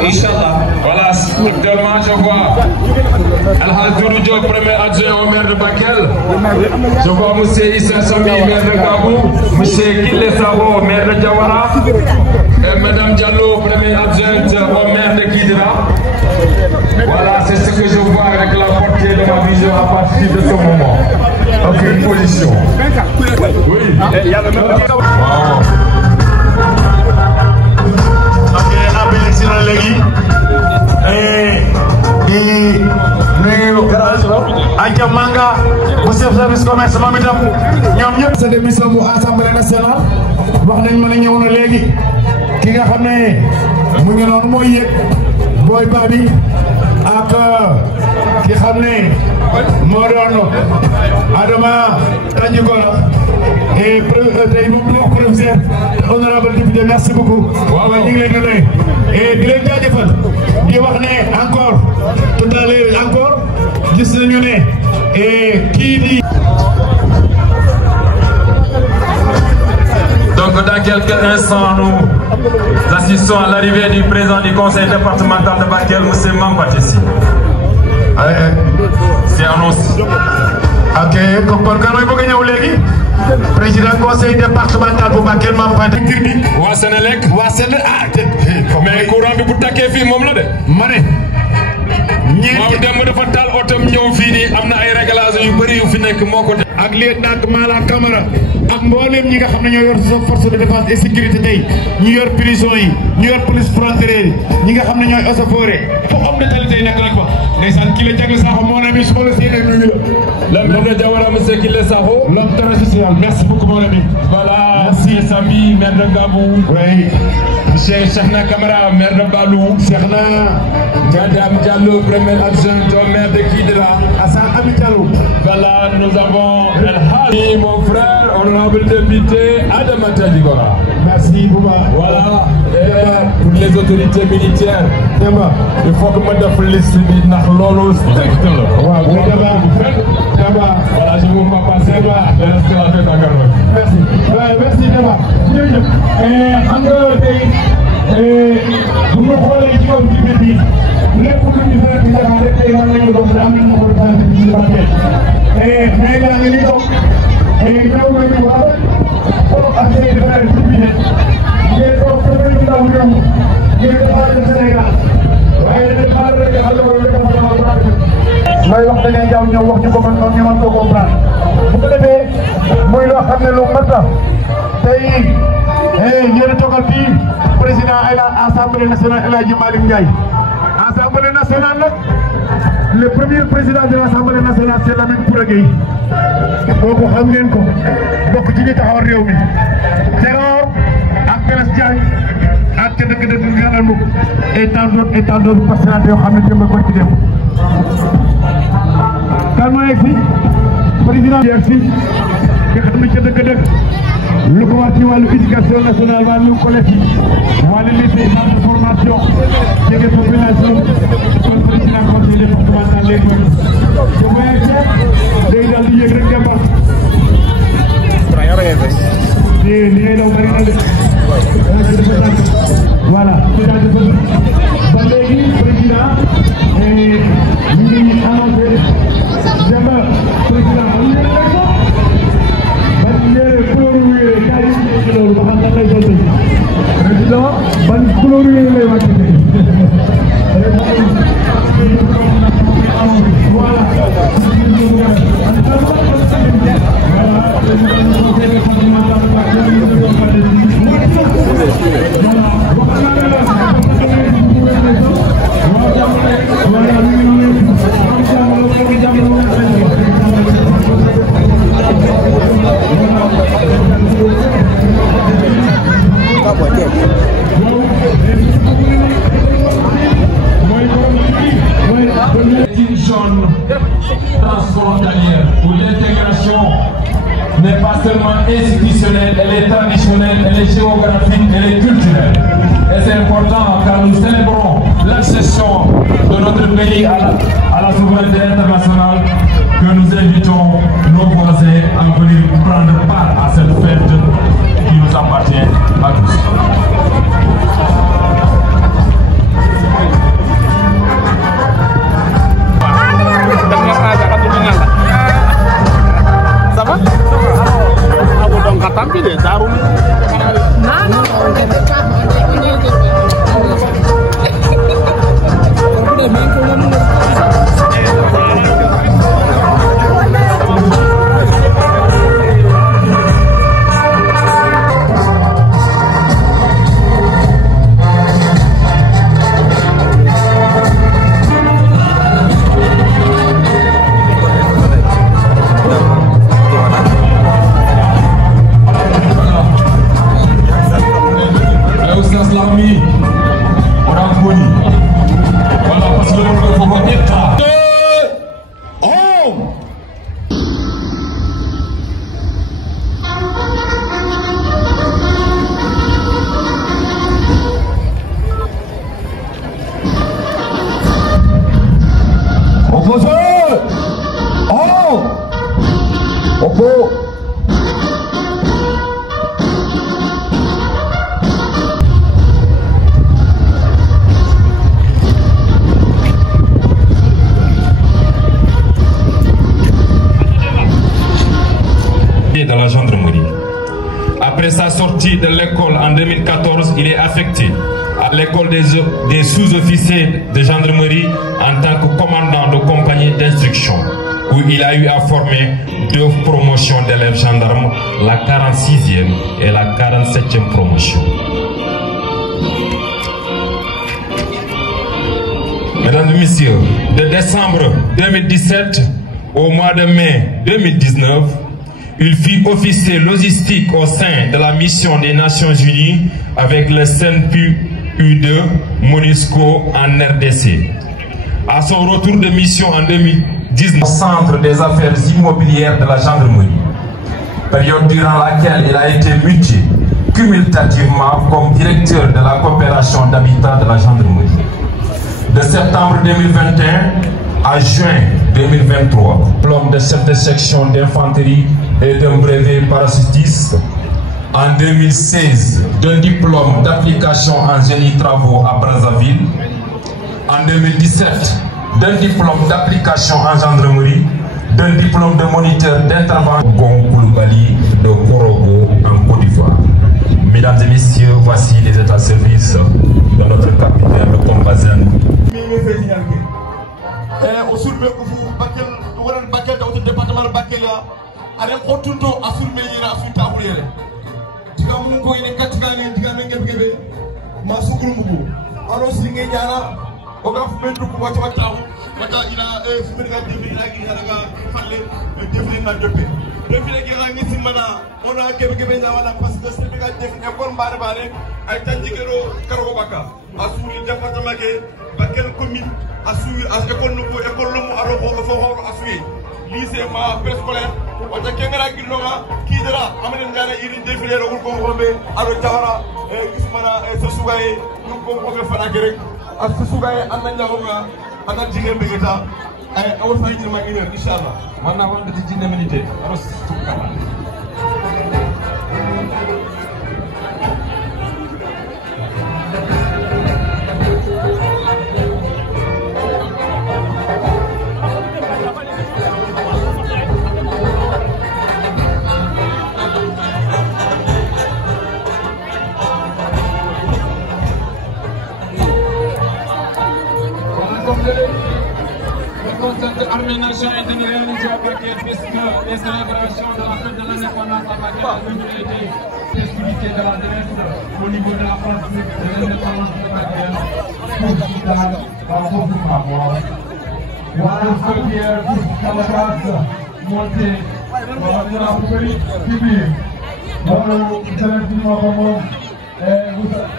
Inch'Allah. Voilà, actuellement je vois Al-Hadjourou Diop, premier adjoint au maire de Bakel. Je vois M. Issa Sami, maire de Gabou, M. Kille Sabo, maire de Diawara, et Mme Diallo, premier adjointe au maire de Kidira. Voilà, c'est ce que je vois avec la portée de ma vision à partir de ce moment. Ok, une position. Oui. Wow. Ok, appelé si la légui. Aïcha Manga, bu chef service commerce moom itam ñoom ñëpp sa démission bu assemblée nationale wax nañ ma ne ñëw na léegi ki nga xam ne mu ngi noonu mooy yëg booy Babi ak ki xam ne moo doon Adama Tandigola et tey moom moo professeur honorable député merci beaucoup. waaw ñu ngi leen di nuyu et di leen jaajëfal di wax ne encore tout à l'heure encore gis nañu ne kii di. Donc dans quelques instants, nous assistons à l'arrivée du président du conseil départemental de Bakel, M. Mampatissi. C'est annoncé. Ok, kon kan mooy bëgg a ñëw léegi président conseil départemental bu Bakel Mampatissi. waa Sénélec. waa Sénélec mais courant bi bu takkee fii moom la de. ma ne. waaw dem dafa taal otom ñëw fii nii am na ay réglages yu bëri yu fi nekk moo ko. ak lieutenant Mala Camara ak mboolem ñi nga xam ne ñoo yor sa force de défense et sécurité tey ñu yor prison yi ñu yor police frontière yi ñi nga xam ne ñooy eaux et forêts fo homme de qualité yi nekk lañ fa ndeysaan ki la jagle saxo moo ne mi su ma la séenee nuyu la l'homme de Diawara monsieur Kile Sakho. l'homme très social merci beaucoup mon ami. Voilà, merci Sami, maire de Gabou. Oui. Monsieur Cheikhna Kamara, maire de Balou. Cheikhna Madame Diallo, premier adjoint au maire de Kidira. Hassan Ami Diallo. Voilà, nous avons El Hadi, mon frère, honorable député Adama Tandigola. Merci Bouba. Voilà, et pour les autorités militaires. Demba. Il faut que je me donne liste de Nakhlolos. Voilà, je ne vous pas passer là. Je reste la fête à Garba. Merci. Merci Demba. Xam nga tey bu ñu xoolee ci kaw ci bi lépp lu ñu fekk ci jamono rek tey war nañu ko am nañu ko représenté ci Bakel. Mais daa ngi nii toog ñëw nañu waaw pour ak seen frère député ngeen toog commune bi ndaw ñoom ngeen defal le Sénégal waaye dañu xaar rek xam nga loolu dafa looy wax da ngay jaaw ñëw wax ñu ko mën noonu ñu mën koo comprendre bu ko defee muy loo xam ne lu mat a tey yéen a toogal fii président ay la assemblée nationale El Hadji Malick Ndiaye assemblée nationale nag le premier président de l'assemblée nationale c'est Lamine Koura Gueye kooku xam ngeen ko bokk ci ñi taxawal réew mi Senghor ak Blaise Diagne ak ca dëkk Ngalandou Mboup et tant d'autres personnalités yoo xam ne démb ko ci dem kan moo yegg si président yegg si nga xam ne ca dëkk lu ko war ci wàllu éducation nationale wàllu collège yi wàllu lycée centre de formation jege population kon président conseil départemental léegi mooy te waaye day daal di yëg rek jàmbar li ngay daw bari na de voilà ba léegi président ñu ngi annoncé jàmbar président ban couleur yi lay wàcc Une zone transfrontalière où l'intégration n'est pas seulement institutionnelle, elle est traditionnelle, elle est géographique, elle est culturelle. Et c'est important car nous célébrons l'accession de notre pays à la souveraineté internationale que nous invitons nos voisins à venir prendre part à cette fête qui nous appartient à tous. Opo. De la gendarmerie. Après sa sortie de l'école en 2014, il est affecté à l'école des sous-officiers de gendarmerie en tant que commandant de compagnie d'instruction, où il a eu à former 2 promotions d'élèves gendarmes, la 46e et la 47e promotion. Mesdames et messieurs, de décembre 2017 au mois de mai 2019, il fut officier logistique au sein de la mission des Nations Unies avec le CENPU U2 MONUSCO en RDC. À son retour de mission en 2019, au centre des affaires immobilières de la gendarmerie, période durant laquelle il a été muté cumulativement comme directeur de la coopération d'habitat de la gendarmerie. De septembre 2021 à juin 2023, diplôme de chef de section d'infanterie et d'un brevet parachutiste. En 2016, d'un diplôme d'application en génie travaux à Brazzaville. En 2017, d'un diplôme d'application en gendarmerie, d'un diplôme de moniteur d'intervention Gonkouloubali de Korogo en Côte d'Ivoire. Mesdames et messieurs, voici les états-service de notre capitaine de Combazen. Osurbe ufu Bakel waran Bakel da département Bakel ya are xotunto asurbe yira asu taxulere diga mun ko ine katigane diga men gebe ma sugul mugo alo singe nyana o ga fu bendu ko wata wata ila fu ben ga defi ila gi daga falle defi na defi gi ga ngi simana ona gebe nya wala parce que c'est ga defi école bare ay tanjigero karo baka asuri département ke Bakel commune assuwi as école no école mo aro ko fo horo assuwi lycée ma préscolaire wata kengara gilloga kidara amene ngara iri défilé ro ko hombe aro jawara e gismana e so sugaye dum ko ko fana rek as so sugaye amna nyawoga ana jigé begeta ay awol fa yidi ma ngir inshallah man na wonde ci jinne minute aro sukama Le concert de Armée Nation est une réalité à Bakel puisque les célébrations de la fête de l'indépendance à Bakel ont été festivités de la jeunesse au niveau de la France de l'indépendance de Bakel. Voilà ce qui est camarades monté dans la poubelle civile.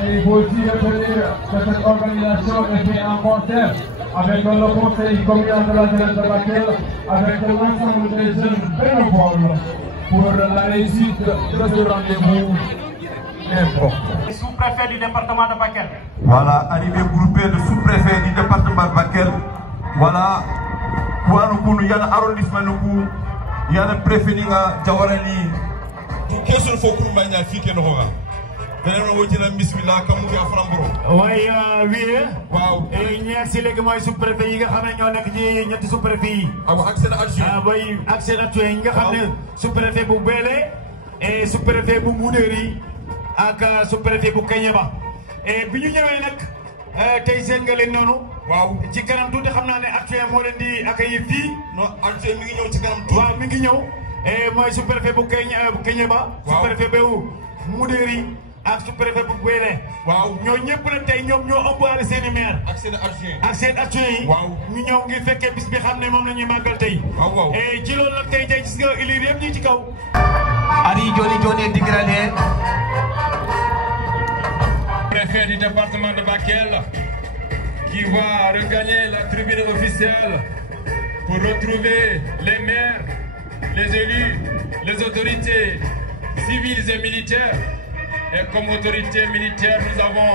Et vous aussi retenir que cette organisation est en concert avec le conseil communal de la jeunesse de Bakel, avec l'ensemble des jeunes bénévoles pour la réussite de ce rendez-vous important. Sous-préfet du département de Bakel. Voilà, arrivé groupé de sous-préfet du département de Bakel. Voilà, pour nous, il y a un arrondissement, il y a un préfet qui Jawarani. Qu'est-ce qu'il faut que nous manions à faire? Bismillah, comme vous avez oui, waaw ñeexi léegi mooy sous-préfet yi nga xam ne ñoo nekk ci ñetti sous-préfet yi. accès na adjoint. oui, accès na adjoint yi nga xam ne sous-préfet bu Bélé et sous-préfet bu Moudéri ak sous-préfet bu Kéniéba. Et bi ñu ñëwee nag tey seen nga leen noonu. waaw ci kanam tuuti xam naa ne adjoint moo leen di accueillir fii. non adjoint mi ngi ñëw ci kanam tuuti. waaw mi ngi ñëw et mooy sous-préfet bu Kéniéba. sous-préfet bu Moudéri ak sous-préfet bu Bélé. waaw ñoo ñëpp nag tey ñoom ñoo ëmbaale seen i maire. ak seen adjoint. ak seen adjoint yi. waaw ñu ñëw ngir fekkee bis bi xam ne moom la ñuy màggal tey. waaw et ci loolu nag tey gis nga élire yëpp ñi ci kaw. Ari Joni Digrane. Préfet du département de Bakel qui va regagner la tribune officielle pour retrouver les maires, les élus, les autorités civiles et militaires. Et comme autorité militaire, nous avons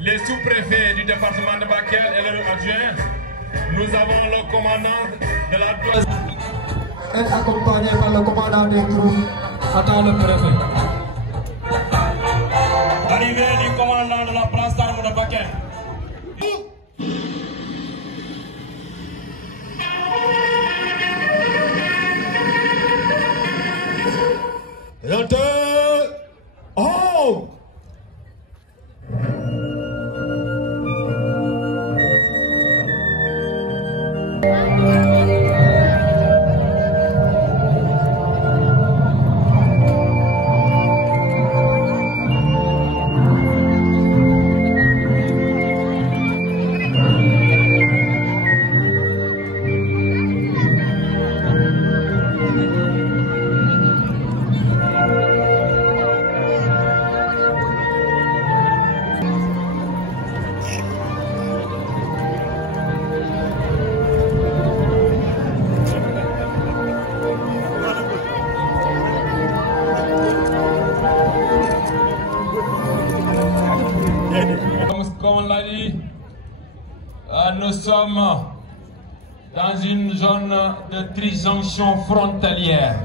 les sous-préfets du département de Bakel et leurs adjoints. Nous avons le commandant de la douane. être accompagné par le commandant des troupes. Attends le préfet. Arrivée du commandant de la place d'armes de Bakel. Oh! Comme on l'a dit, nous sommes dans une zone de trijonction frontalière,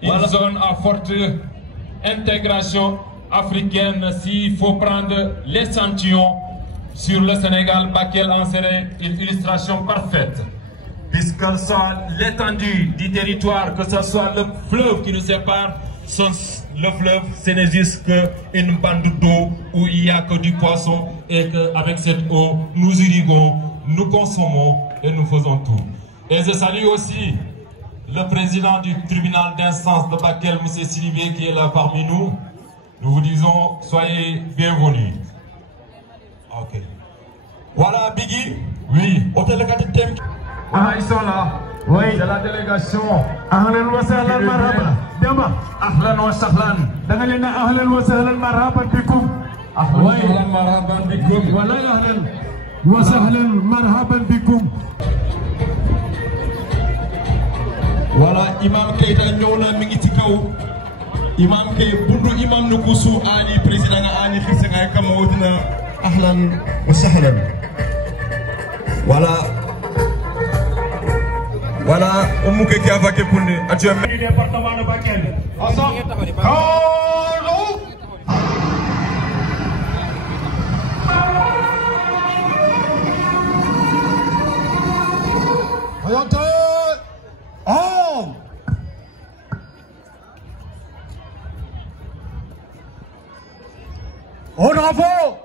une zone à forte intégration africaine. S'il faut prendre l'échantillon sur le Sénégal, Bakel en serait une illustration parfaite, puisque soit l'étendue du territoire, que ce soit le fleuve qui nous sépare, le fleuve, ce n'est juste qu'une bande d'eau où il n'y a que du poisson et qu'avec cette eau, nous irriguons, nous consommons et nous faisons tout. Et je salue aussi le président du tribunal d'instance de Bakel, M. Silivé, qui est là parmi nous. Nous vous disons, soyez bienvenus. Ok. Voilà, Biggie. Oui. Hôtel Gattem. Ah, ils sont là. Oui. C'est la délégation. Ahlan wa sahlan marhaba. Demba. Ahlan wa sahlan. Da nga leen ahlan wa sahlan marhaban bikum. Ahlan wa sahlan marhaban bikum. Wallahi ahlan wa sahlan marhaban bikum. Voilà, Imam Keita ñëw na mi ngi ci kaw. Imam Kay bundu imam nu kusu ani président nga ani xisse ngay kam wodina ahlan wa sahlan. Voilà, on m'a dit qu'il y avait des poules. Du département de Bakel. Ensemble. En avant.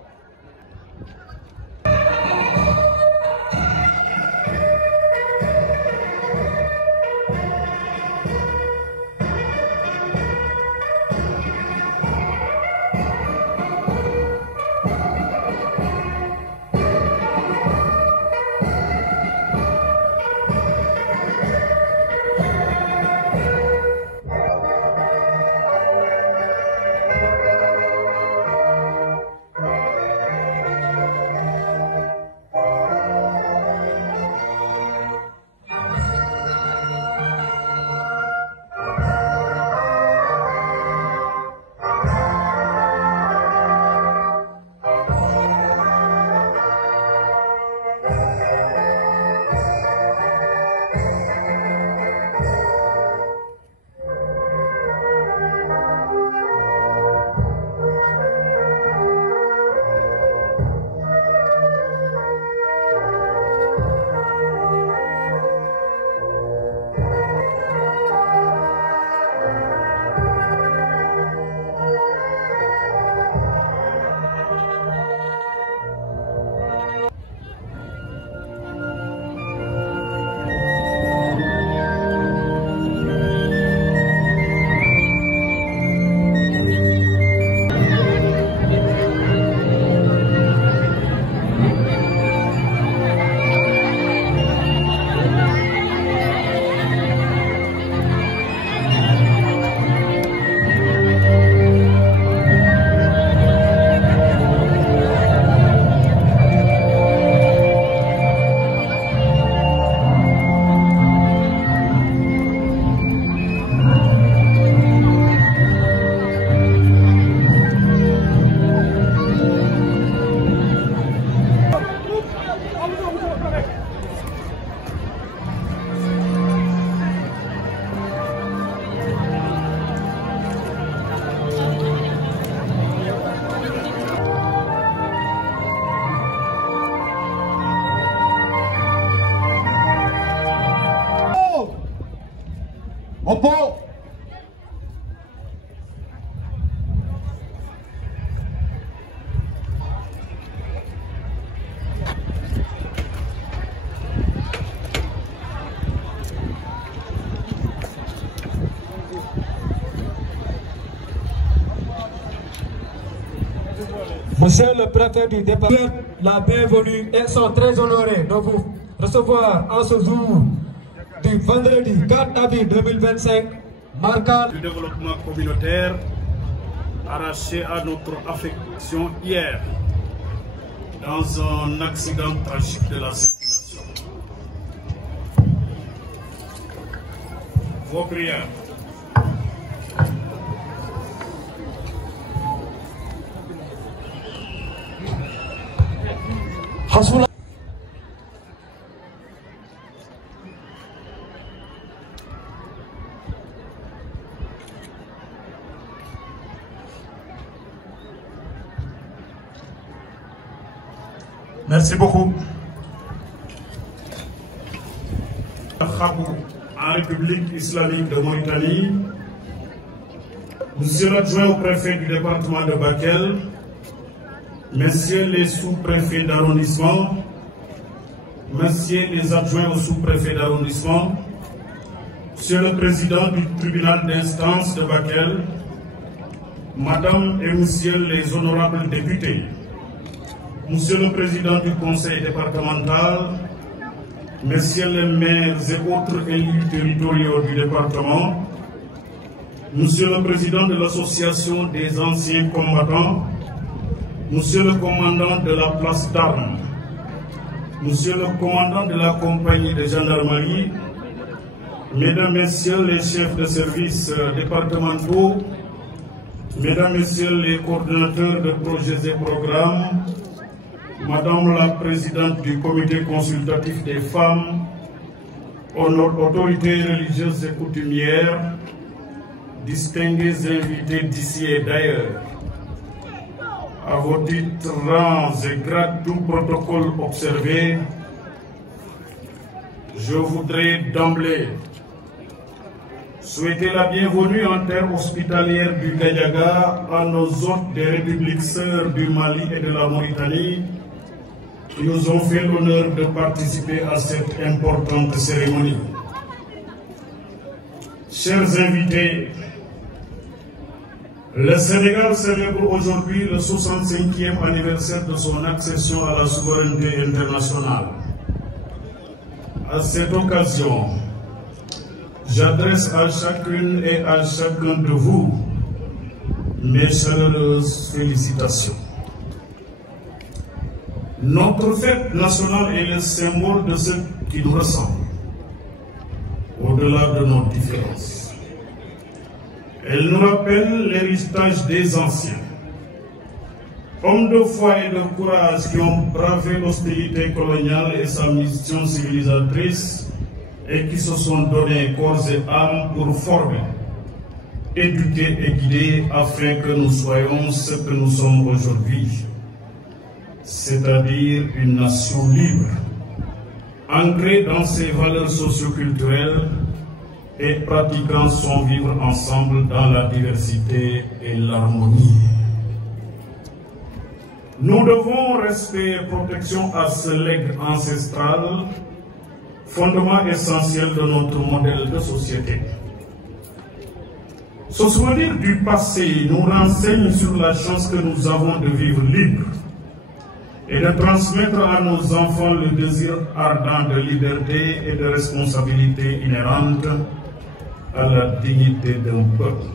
Bobo. Monsieur le préfet du département, la bienvenue et sont très honorés de vous recevoir en ce jour du vendredi 4 avril 2025, marquant le développement communautaire arraché à notre affection hier dans un accident tragique de la circulation. Vos prières. Merci beaucoup. En République islamique de Mauritanie, Monsieur l'adjoint au préfet du département de Bakel, Messieurs les sous-préfets d'arrondissement, Messieurs les adjoints aux sous-préfets d'arrondissement, Monsieur le président du tribunal d'instance de Bakel, Madame et Messieurs les honorables députés, Monsieur le président du conseil départemental, Messieurs les maires et autres élus territoriaux du département, Monsieur le président de l'association des anciens combattants, Monsieur le commandant de la place d'armes, Monsieur le commandant de la compagnie de gendarmerie, Mesdames, Messieurs les chefs de services départementaux, Mesdames, Messieurs les coordonnateurs de projets et programmes, Madame la présidente du comité consultatif des femmes, autorités religieuses et coutumières, distingués invités d'ici et d'ailleurs, à vos titres, rangs et grades, tout protocole observé, je voudrais d'emblée souhaiter la bienvenue en terre hospitalière du Gadiaga à nos hôtes des républiques sœurs du Mali et de la Mauritanie qui nous ont fait l'honneur de participer à cette importante cérémonie. Chers invités, le Sénégal célèbre aujourd'hui le 65e anniversaire de son accession à la souveraineté internationale. À cette occasion, j'adresse à chacune et à chacun de vous mes chaleureuses félicitations. Notre fête nationale est le symbole de ce qui nous ressemble, au-delà de nos différences. Elle nous rappelle l'héritage des anciens, hommes de foi et de courage qui ont bravé l'hostilité coloniale et sa mission civilisatrice et qui se sont donnés corps et âme pour former, éduquer et guider afin que nous soyons ce que nous sommes aujourd'hui, c'est-à-dire une nation libre, ancrée dans ses valeurs socioculturelles et pratiquant son vivre ensemble dans la diversité et l'harmonie. Nous devons respect et protection à ce legs ancestral, fondement essentiel de notre modèle de société. Ce souvenir du passé nous renseigne sur la chance que nous avons de vivre libre et de transmettre à nos enfants le désir ardent de liberté et de responsabilité inhérente à la dignité d'un peuple.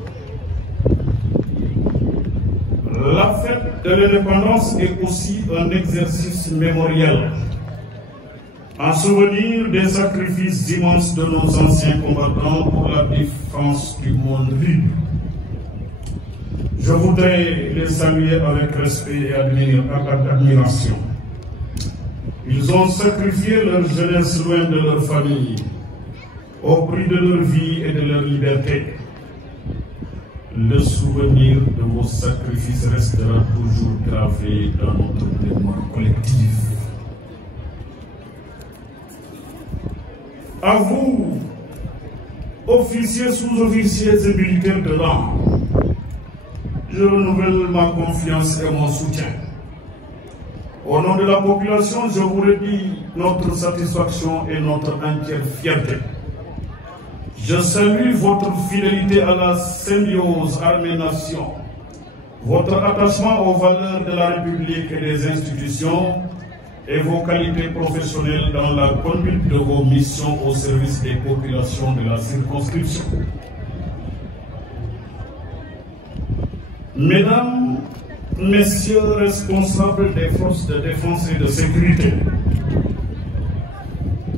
La fête de l'indépendance est aussi un exercice mémoriel, en souvenir des sacrifices immenses de nos anciens combattants pour la défense du monde libre. Je voudrais les saluer avec respect et admiration. Ils ont sacrifié leur jeunesse loin de leur famille, au prix de leur vie et de leur liberté. Le souvenir de vos sacrifices restera toujours gravé dans notre mémoire collective. À vous, officiers, sous-officiers et militaires de rang, je renouvelle ma confiance et mon soutien. Au nom de la population, je vous redis notre satisfaction et notre entière fierté. Je salue votre fidélité à la symbiose armée-nation, votre attachement aux valeurs de la République et des institutions et vos qualités professionnelles dans la conduite de vos missions au service des populations de la circonscription. Mesdames, Messieurs responsables des forces de défense et de sécurité,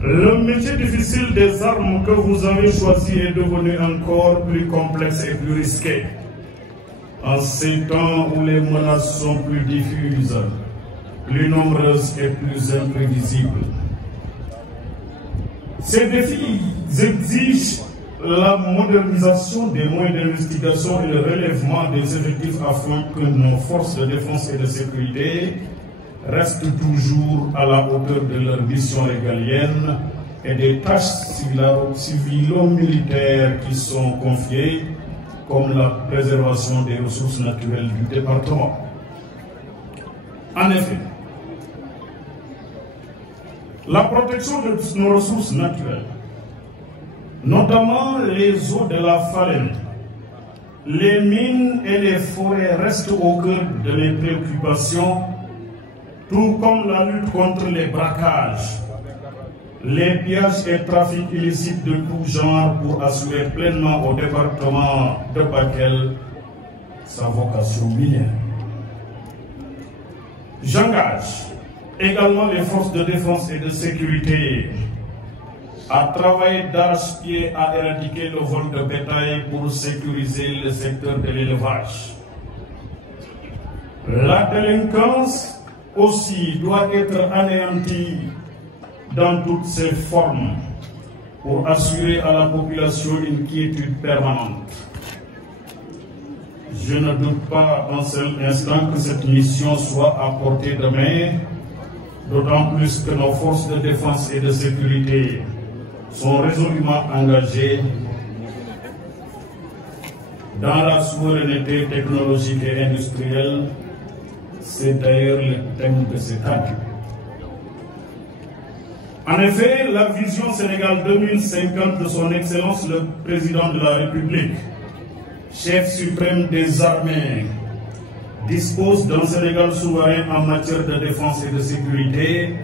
le métier difficile des armes que vous avez choisi est devenu encore plus complexe et plus risqué. En ces temps où les menaces sont plus diffuses, plus nombreuses et plus imprévisibles. Ces défis exigent la modernisation des moyens d'investigation et le relèvement des effectifs afin que nos forces de défense et de sécurité restent toujours à la hauteur de leur mission régalienne et des tâches civilo-militaires qui sont confiées, comme la préservation des ressources naturelles du département. En effet, la protection de nos ressources naturelles, notamment les eaux de la Falaine, les mines et les forêts restent au cœur de mes préoccupations, tout comme la lutte contre les braquages, les pillages et trafics illicites de tout genre pour assurer pleinement au département de Bakel sa vocation minière. J'engage également les forces de défense et de sécurité à travailler d'arrache-pied à éradiquer le vol de bétail pour sécuriser le secteur de l'élevage. La délinquance aussi doit être anéantie dans toutes ses formes pour assurer à la population une quiétude permanente. Je ne doute pas un seul instant que cette mission soit à portée de main, d'autant plus que nos forces de défense et de sécurité sont résolument engagés dans la souveraineté technologique et industrielle. C'est d'ailleurs le thème de cet acte. En effet, la vision Sénégal 2050 de son Excellence le Président de la République, chef suprême des armées, dispose d'un Sénégal souverain en matière de défense et de sécurité,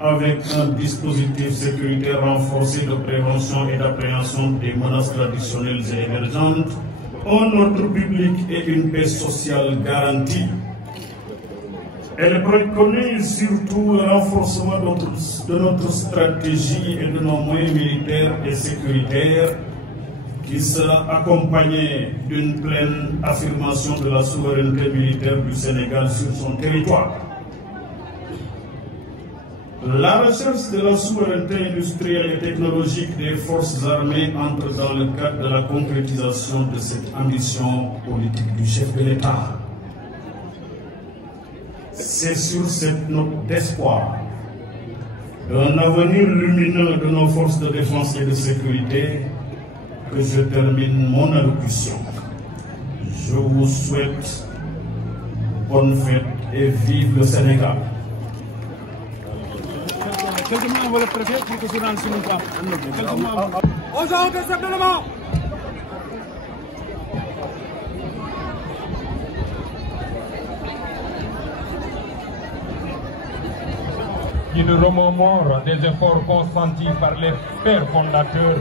avec un dispositif sécuritaire renforcé de prévention et d'appréhension des menaces traditionnelles et émergentes, un ordre public et une paix sociale garantie. Elle préconise surtout le renforcement de notre stratégie et de nos moyens militaires et sécuritaires, qui sera accompagné d'une pleine affirmation de la souveraineté militaire du Sénégal sur son territoire. La recherche de la souveraineté industrielle et technologique des forces armées entre dans le cadre de la concrétisation de cette ambition politique du chef de l'État. C'est sur cette note d'espoir d'un avenir lumineux de nos forces de défense et de sécurité que je termine mon allocution. Je vous souhaite bonne fête et vive le Sénégal. Une remémore des efforts consentis par les pères fondateurs,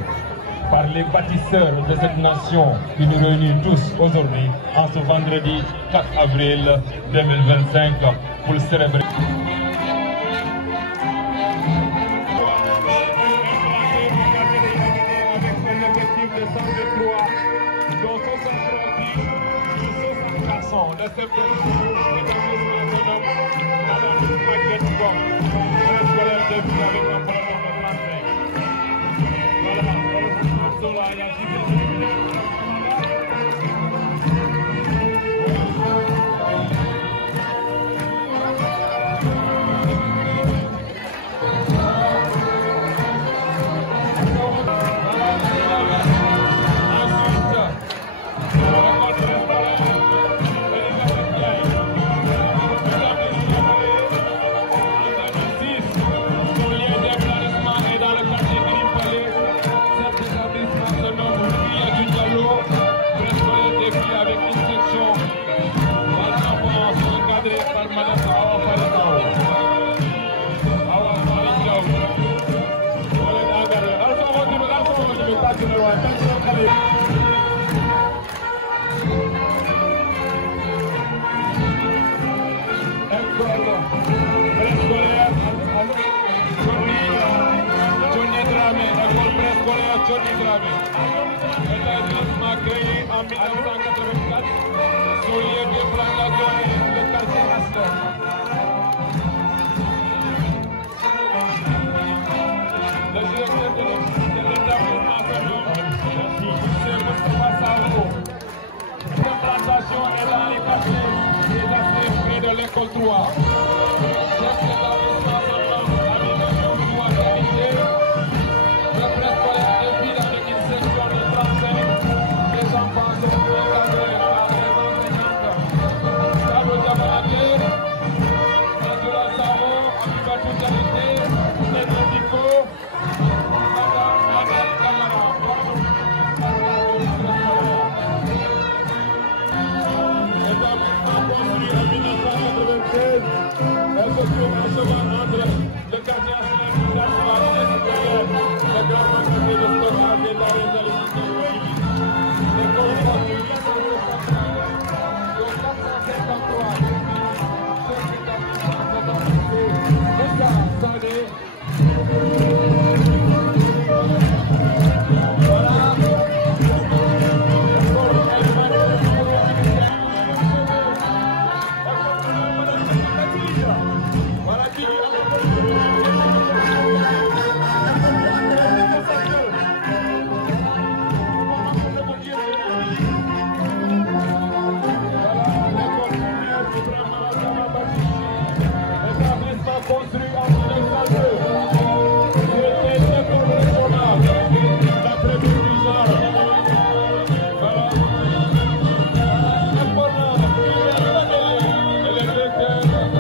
par les bâtisseurs de cette nation qui nous réunit tous aujourd'hui, en ce vendredi 4 avril 2025, pour célébrer. en 1984 sur lieu d'implantation le quartier Astor. Le directeur de l'établissement M. Moustapha Savo. L'implantation est dans les quartiers déjà près de l'école 3. Cet établissement s'entend animation de loi qualité. Le préscolaire débute avec une section de 35. Les enfants sont encadrés par les enseignantes. Sabo Diabalate, Nadula Savo, Abibatou Qualité, Nedra Diko, Madame Adel Kamara. L'établissement construit en 1996, elle se trouve à cheval entre le quartier HLM du National et supérieur, le grand magasin de stockage des denrées alimentaires au pays. L'école porte 853 cet établissement s'est organisé jusqu'à Sandé. Construit en 1902. C'était l'école régionale, la première du genre. Voilà. Important, et le directeur général.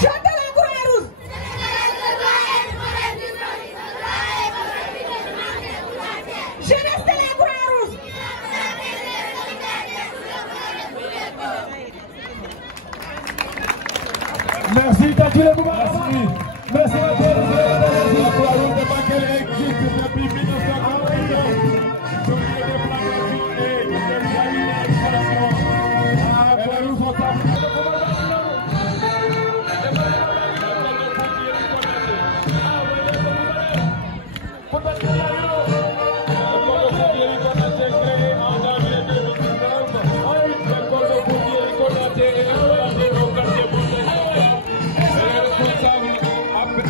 Chante la Croix-Rouge. Jeunesse de la Croix-Rouge. Merci, Tadjile Boubacar. Merci à tous. La Croix-Rouge de Bakel existe depuis 1941. Sur le déplacement et de réalisation. La Croix-Rouge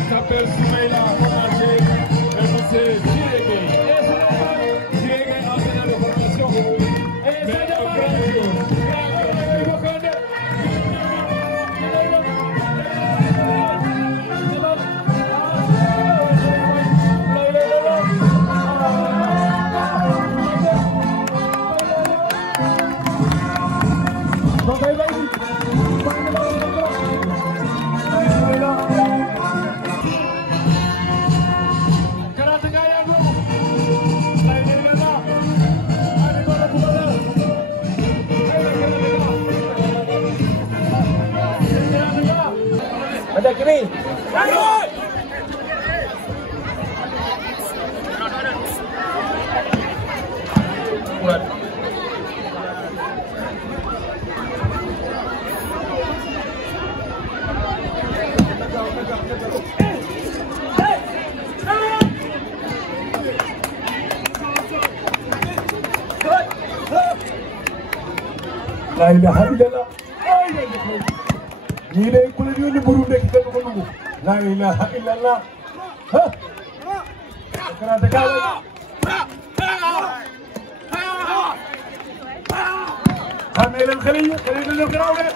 s'appelle Soumaïla Konaté, c'est Dirégué. Dirégué, enseignant de formation. Mais la ilaha illallah. Ni dai kula da wani buru da kika ga nugu. La ilaha illallah. Ha. Karanta kawai. Hamel al-Khalil, Khalil al-Karawi.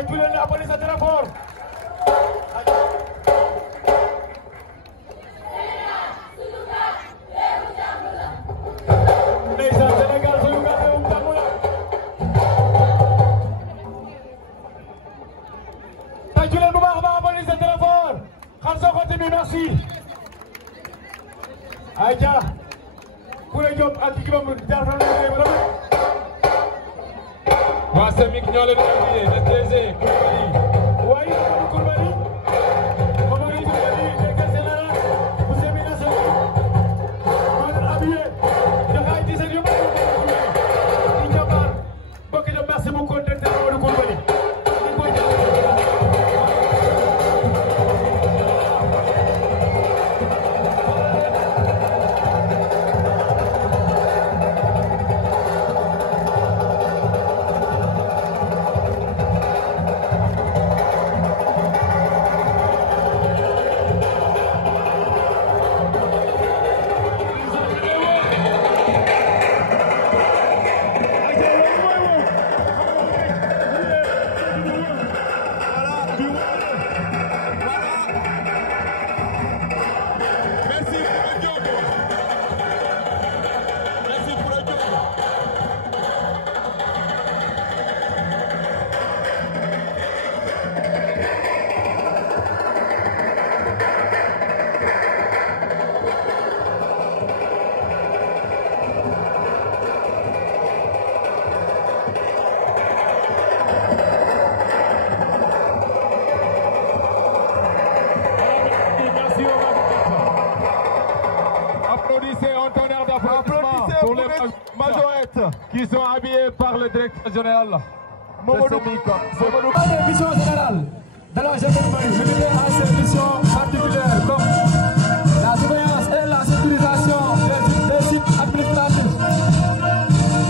tàccu leen la police très fort. ndeysaan Sénégal sunu gaal réewum jàmm la. tàccu leen bu baax a baax police très fort. xam soo ko tamit merci. ayca Kouré Diop ak kii boobu jaar fan la ngay wala. waa Semik ñoo leen invité le DG Koulibaly. waaye Koulibaly Mamadou Koulibaly directeur général bu Semi National moo leen habillé joxe ay t-shirt yu bëri di jàmbaar bokk na merci beaucoup directeur Mamadou Koulibaly ñu koy qui sont habillés par le directeur général. Les missions générales de la gendarmerie menées à ces missions particulières comme la surveillance et la sécurisation des sites administratifs,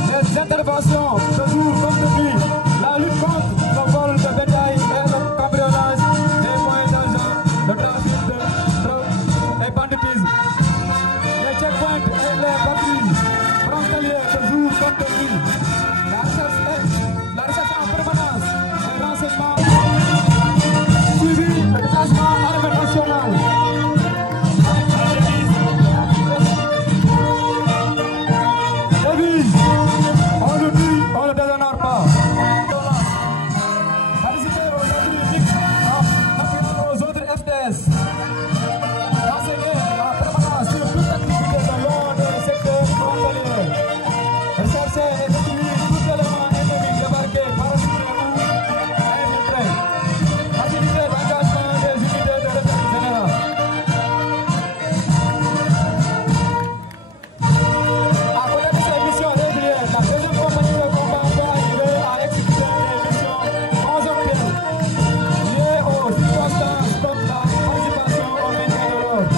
les interventions de jour comme de nuit, la lutte contre le vol de bétail et le cambriolage des moyens d'argent, le trafic de drogue et banditisme, les checkpoints et les patrouilles frontalières de jour comme de nuit, la recherche en permanence des renseignements suivi le détachement armée nationale. Devise, on le dit, on ne déshonore pas. Participer aux autres uniques, aux autres FDS. Renseigner la permanence sur toute activité de long des secteurs frontaliers. Rechercher et détruire tout élément ennemi débarqué, parachuté ou infiltré. Faciliter l'engagement des unités de réserve générale. À côté de ces missions régulières, la deuxième compagnie de combat peut arriver à exécuter des missions conjoncturelles liées aux circonstances comme la participation au maintien de l'ordre.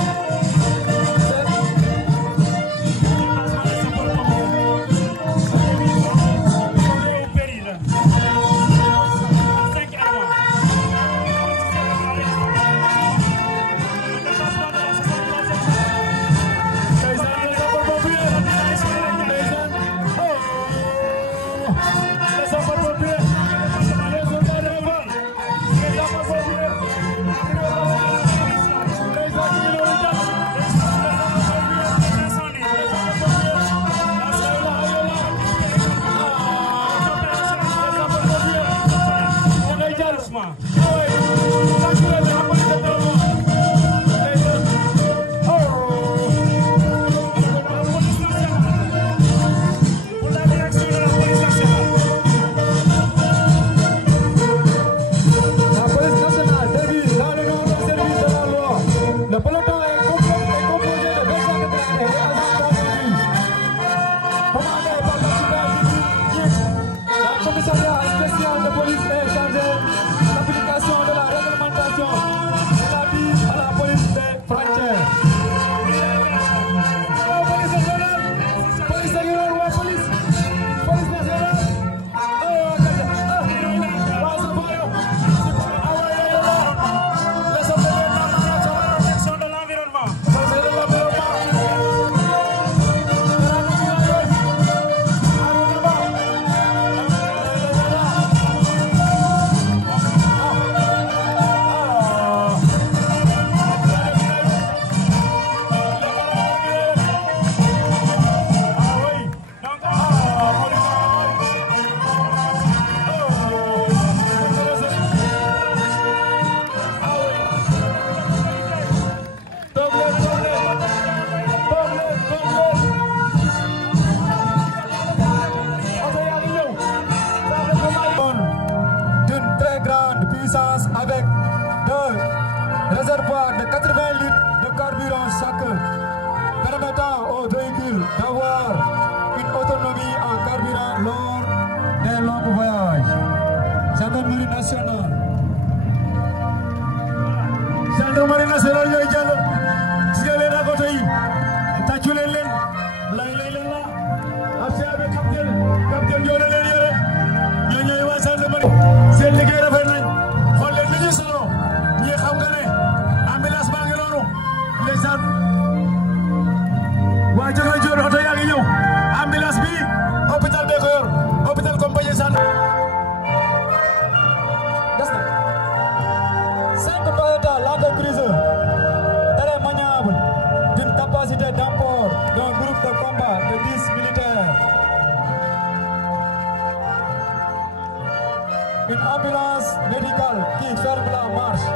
Le peloton est composé de 280 agents confondus, commandé par le commissariat spécial de police est chargé de l'application puissance avec 2 réservoirs de 80 litres de carburant chacun, permettant aux véhicules d'avoir une autonomie en carburant lors des longs voyages. Gendarmerie nationale. Gendarmerie nationale ñooy jàll ci leen ak oto yi tàccu leen lay leen la affaire bi capitaine ñoo leen yore ñoo ñooy waa gendarmerie seen liggéey rafet nañ xool leen ni ñu solo ñi xam nga ne ambulance baa ngi noonu ndeysaan waa joxe joor oto yaa ngi ñëw ambulance bi hôpital bee ko yor hôpital compagnie san des na 5 Toyota Land Cruiser très maniable d'une capacité d'emport d'un groupe de combat de 10 militaires. Une ambulance médicale qui ferme la marche.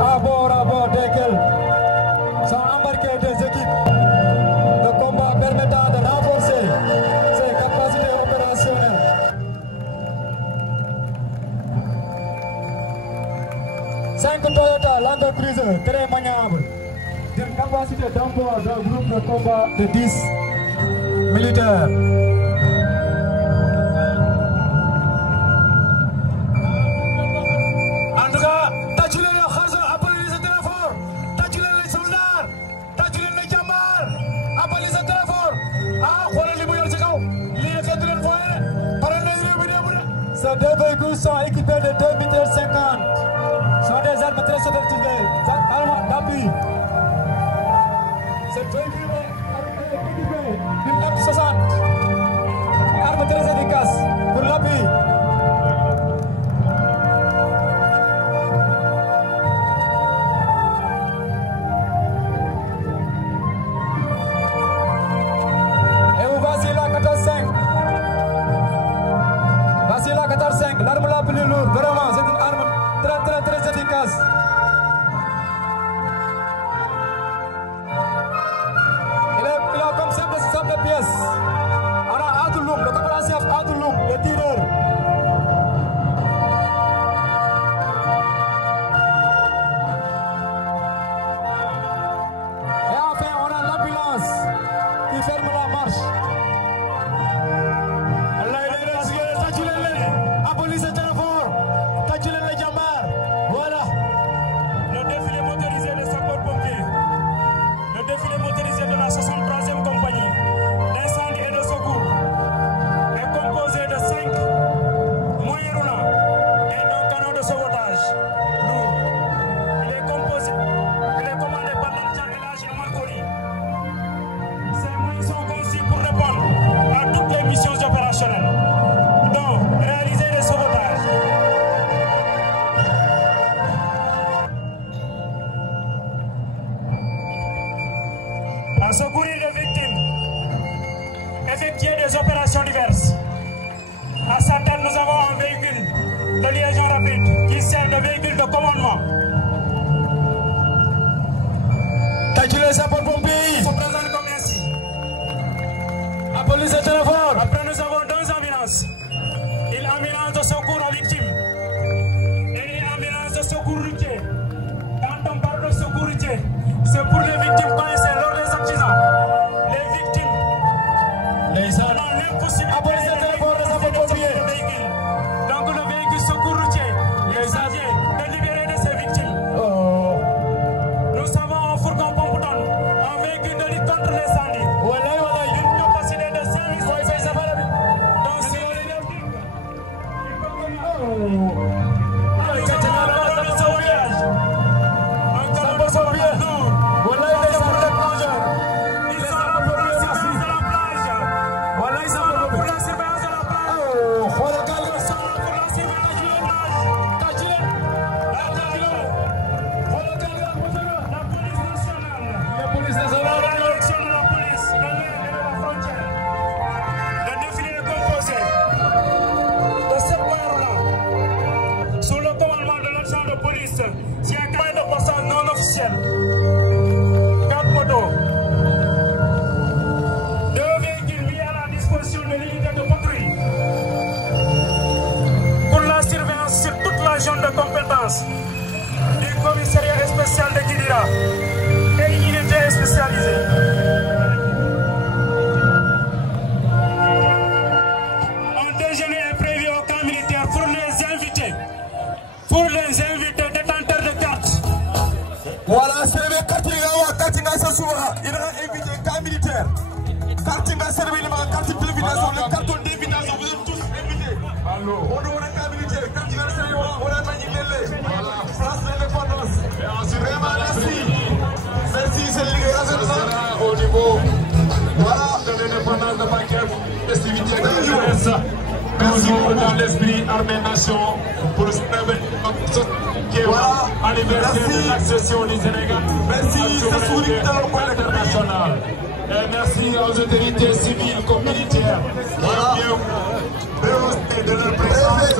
À bord desquels sont embarquées des équipes de combat permettant de renforcer ses capacités opérationnelles. Cinq Toyota Land Cruiser très maniables, d'une capacité d'emport d'un groupe de combat de 10 militaires. En tout cas, ces 2 véhicules sont équipés de 2 militaires 50. Sont des armes très sophistiquées, armes d'appui. Ces véhicules est équipé d'une M60, une arme très efficace pour l'appui. Et voici la 14-5. Voici la 14-5, l'arme la plus lourde, vraiment, c'est une arme très efficace. Il a comme simple pièce. On a Atouloum, le coopératif Atouloum, le tireur. Et enfin, on a l'ambulance qui ferme la marche. Voilà. Le défilé motorisé de sapeurs-pompiers. Le défilé motorisé de la 63e compagnie d'incendie et de secours est composé de 5 moyens roulants et d'un canon de sauvetage lourd. Il est commandé par l'adjudant Elhadji Omar Koli. Ces moyens sont conçus pour répondre à toutes les missions opérationnelles, dont réaliser les sauvetages. À secourir les victimes, effectuer des opérations diverses. À sa tête, nous avons un véhicule de liaison rapide qui sert de véhicule de commandement. Les sapeurs-pompiers se présentent comme ainsi. La police est très forte. Après, nous avons 2 ambulances. Une ambulance de secours aux victimes et une ambulance de secours routier. Quand on parle de secours routier, c'est pour les victimes coincées lors des accidents. Les victimes ont l'impossibilité de véhicule. Donc le véhicule secours routier est chargé de libérer de ces victimes. Nous avons un fourgon pompe-tonne, un véhicule de lutte contre l'incendie. Une capacité de 5000 donc si commissariat et unités spécialisées. Un déjeuner est prévu au camp militaire pour les invités détenteurs de cartes. Voilà, c'est le carte Sassouara. Il a invité le camp militaire. Carte d'invitation, carte d'invitation, le carton d'invitation, vous êtes tous invités. Allô. On a un camp militaire, carte d'invitation, on a Magny Lélé. Voilà, place de l'indépendance. Vraiment, merci. Merci, c'est le au niveau voilà, de l'indépendance de Bakel. Festivité de la jeunesse. Toujours dans l'esprit armée-nation pour ce événement qui est anniversaire de l'accession du Sénégal. Merci, c'est souris de l'Europe internationale. Et merci aux autorités civiles comme militaires qui ont bien de leur présence.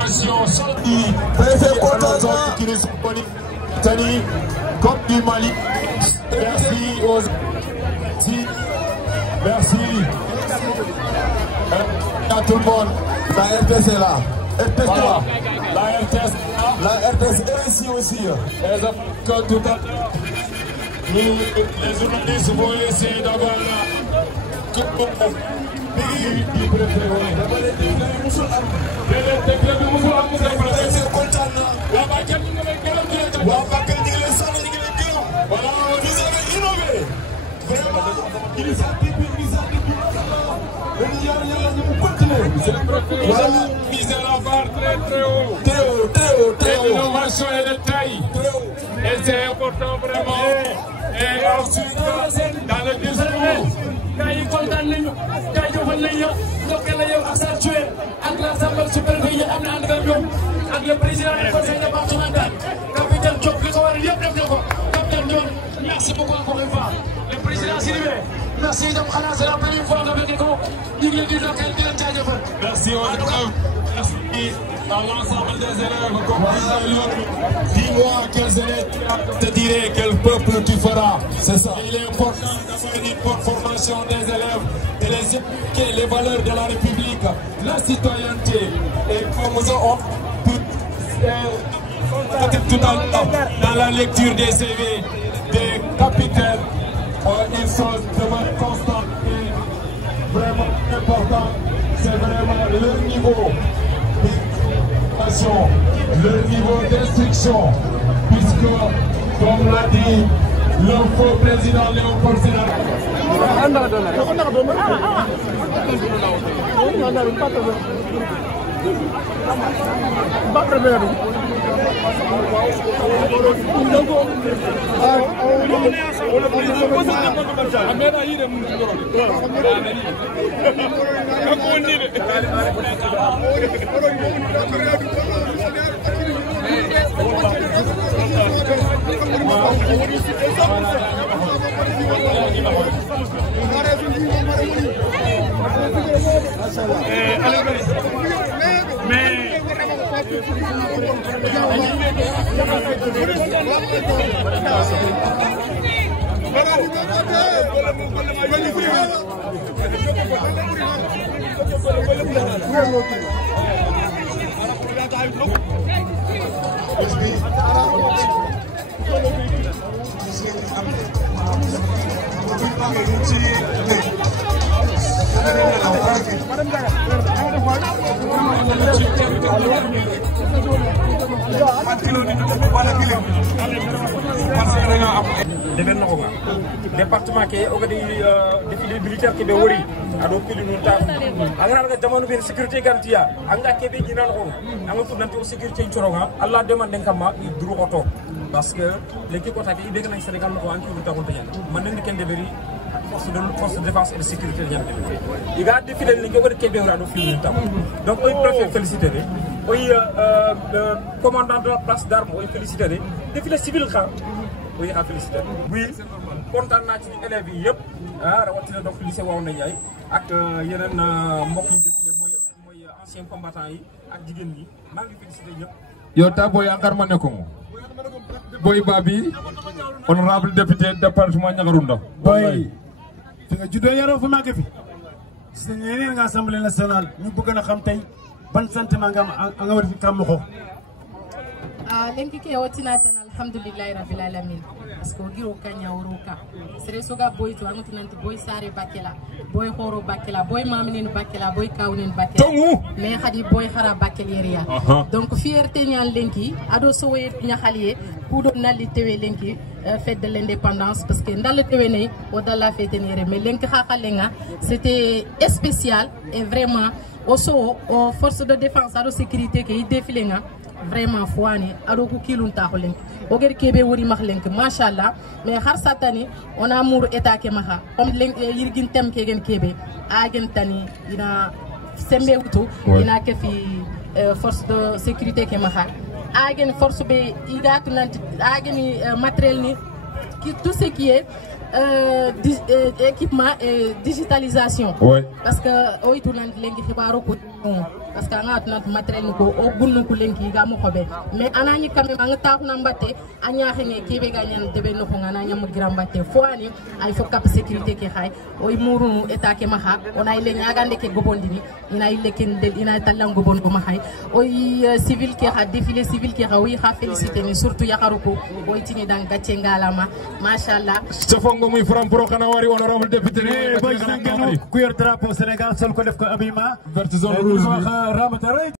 Nation sortie qui est disponible comme du Mali. Merci aux merci. À tout le monde, la RTS est là. Voilà. La RTS est ici aussi. Tout à les journalistes vont essayer d'avoir tout le monde. Voilà, vous avez innové. Vraiment, voilà, mise à la barre très haut. Très haut. L'innovation est de taille. Et c'est important vraiment. Et ensuite, dans le discours. Avec le président du conseil départemental, capitaine Diop, merci beaucoup encore une fois. Le président Sidibé, merci de c'est la première fois que merci à l'ensemble des élèves. Dis-moi quels élèves te dirais quel peuple tu feras. C'est ça. Il est important d'avoir une bonne formation des élèves et les éduquer les valeurs de la République, la citoyenneté. Et comme nous avons tout à l'heure dans la lecture des CV des capitaines, une chose demeure constante et vraiment importante, c'est vraiment leur niveau d'éducation, leur niveau d'instruction, puisque, comme l'a dit le faux président Léopold Sédar. département ke o gadi défilé militaire ke be wori ado pili nun ta angana ga jamanu ben sécurité garantia anga ke be jinan ko anga to nanti sécurité choronga Allah demande kama i duru auto parce que l'équipe ko taki be kan Sénégal ko anki du ta ko tan man ni ken deberi force de défense et de sécurité il ga défilé ni ke wori ke be ado pili ta donc on préfère féliciter le commandant de la place d'armes on féliciter défilé civil ka oui à féliciter oui kontaan naa ci élèves yi yëpp rawatina donc lycée Waoundé Ndiaye ak yeneen mbokk yi défilé mooy ancien combattant yi ak jigéen ñi maa ngi félicité ñëpp. yow ta boy ankar ma ne ko mo boy Babi honorable député département Niakarunda. boy fi nga juddoo yaroo fa màgg fi gis nañ yeneen nga assemblée nationale ñu bëgg na xam tey ban sentiment nga am nga war fi kam ko lenki ke wotina tanal alhamdulillahi rabbil alamin parce que giro kanya uruka sere soga boy to amutu nanti boy sare bakela boy horo bakela boy maminin bakela boy kawnin bakela mais khadi boy khara bakeliria donc fierté ñal lenki ado sowe ñaxalié kudo nali tewe lenki fête de l'indépendance parce que dans le tewe ne o dalla fête nere mais lenki xaxalenga c'était spécial et vraiment aussi aux forces de défense à la sécurité qui défilent vraiment fouani ado ku kilun taxolen o gër kebe wori max lenk machallah mais xar satani on a mour état ke maxa comme lenk yirgin tem ke gen kebe agen tani ina sembe wutu ina ke fi force de sécurité ke maxa agen force be igatu nanti agen matériel ni tout ce qui est équipement et digitalisation parce que oy tunan lengi xibaro ko parce que nga tunat matériel ko o gunnu ko lengi ga mo xobe mais anani kam nga taxu na mbatte anya xene kebe ga ñan debe no ko ngana ñam gram mbatte foani ay fo cap sécurité ke xay oy muru état ke maxa on ay le ñagande ke gobondini ina ile ken del ina talang gobon ko maxay oy civil ke xa défilé civil ke xa wi xa féliciter ni surtout yakaru ko oy tini dan gatché ngalama machallah Sofongo muy from pro kana wari honorable député ku yor drapeau Sénégal sol ko def ko abima vert zone rouge